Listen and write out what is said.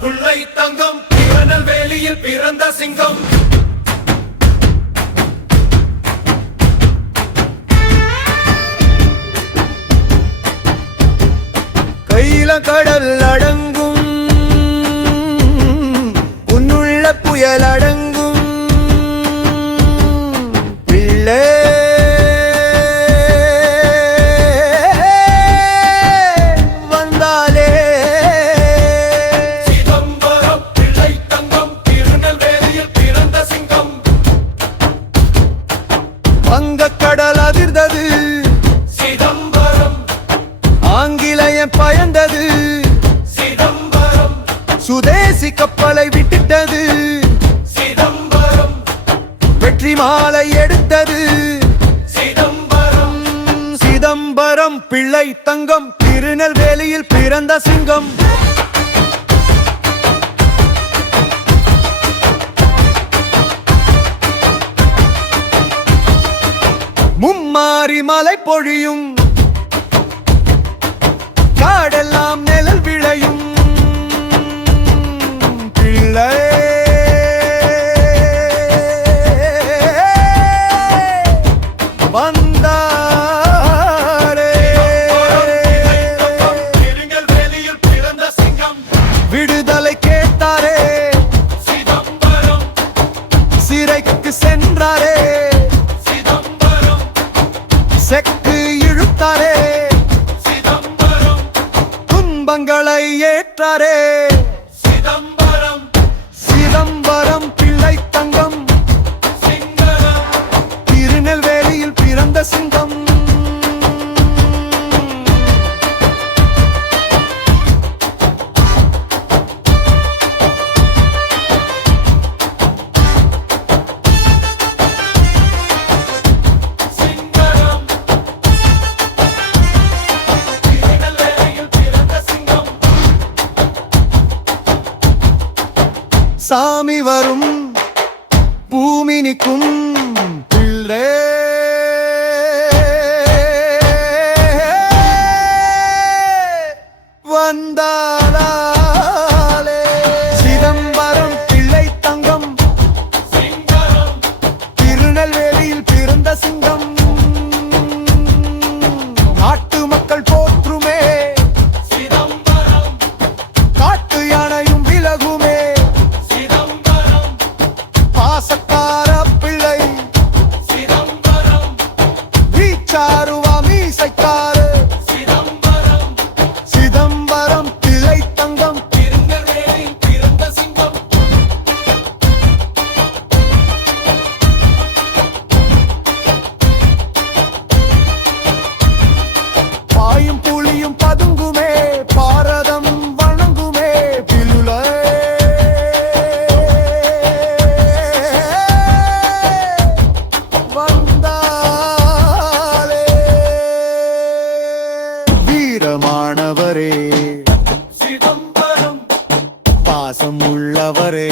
புள்ளை தங்கம் திருநெல்வேலியில் பிறந்த சிங்கம். கையில கடல் அடங்கும் உன்னுள்ள புயல் அடங்கும் பிள்ளை வந்தாலே. சிதம்பரம் பிள்ளை தங்கம் திருநெல்வேலியில் பிறந்த சிங்கம். வங்கக்கடல் அதிர்ந்தது சிதம்பரம், ஆங்கிலேயன் பயந்தது சிதம்பரம், சுதேசி கப்பலை விட்டுட்டது சிதம்பரம், வெற்றி மாலை எடுத்தது சிதம்பரம். சிதம்பரம் பிள்ளை தங்கம் திருநெல்வேலியில் பிறந்த சிங்கம். மும்மாரி மலை பொழியும் காடெல்லாம் நிழல் விளையும் பிள்ளை வந்தாரே. திருநெல்வேலியில் பிறந்த சிங்கம். விடுதலை கேட்டாரே, சிதம்பரம், சிறைக்கு சென்றாரே, சிதம்பரம், செக்கு இழுத்தாரே, சிதம்பரம், துன்பங்களை ஏற்றாரே. சிதம்பரம், சிதம்பரம் பிள்ளை தங்கம் சிங்கரம். திருநெல்வேலியில் பிறந்த சிங்கம். சிங்கரம், திருநெல்வேலியில் பிறந்த சிங்கம். சாமி வரும் பூமி நிற்கும் பிள்ளை வந்தாலே. சிதம்பரம் பிள்ளை தங்கம் சிங்கரம், திருநெல்வேலியில் பிறந்த சிங்கம். நாட்டு மக்கள் போற்றுமே, சிதம்பரம், காட்டு யானையும் விலகுமே. சிதம்பரம், பாசக்கார பிள்ளை சிதம்பரம், வீச்சாருவா மீசைக்காரு. சிதம்பரம், சிதம்பரம் பிள்ளை தங்கம் திருநெல்வேலியில் பிறந்த சிங்கம். பாயும் புலியும் பதுங்குமே, பாரதம் வணங்குமே பிள்ளையே. வந்தாலே. வீரமானவரே, சிதம்பரம், பாசம் உள்ளவரே,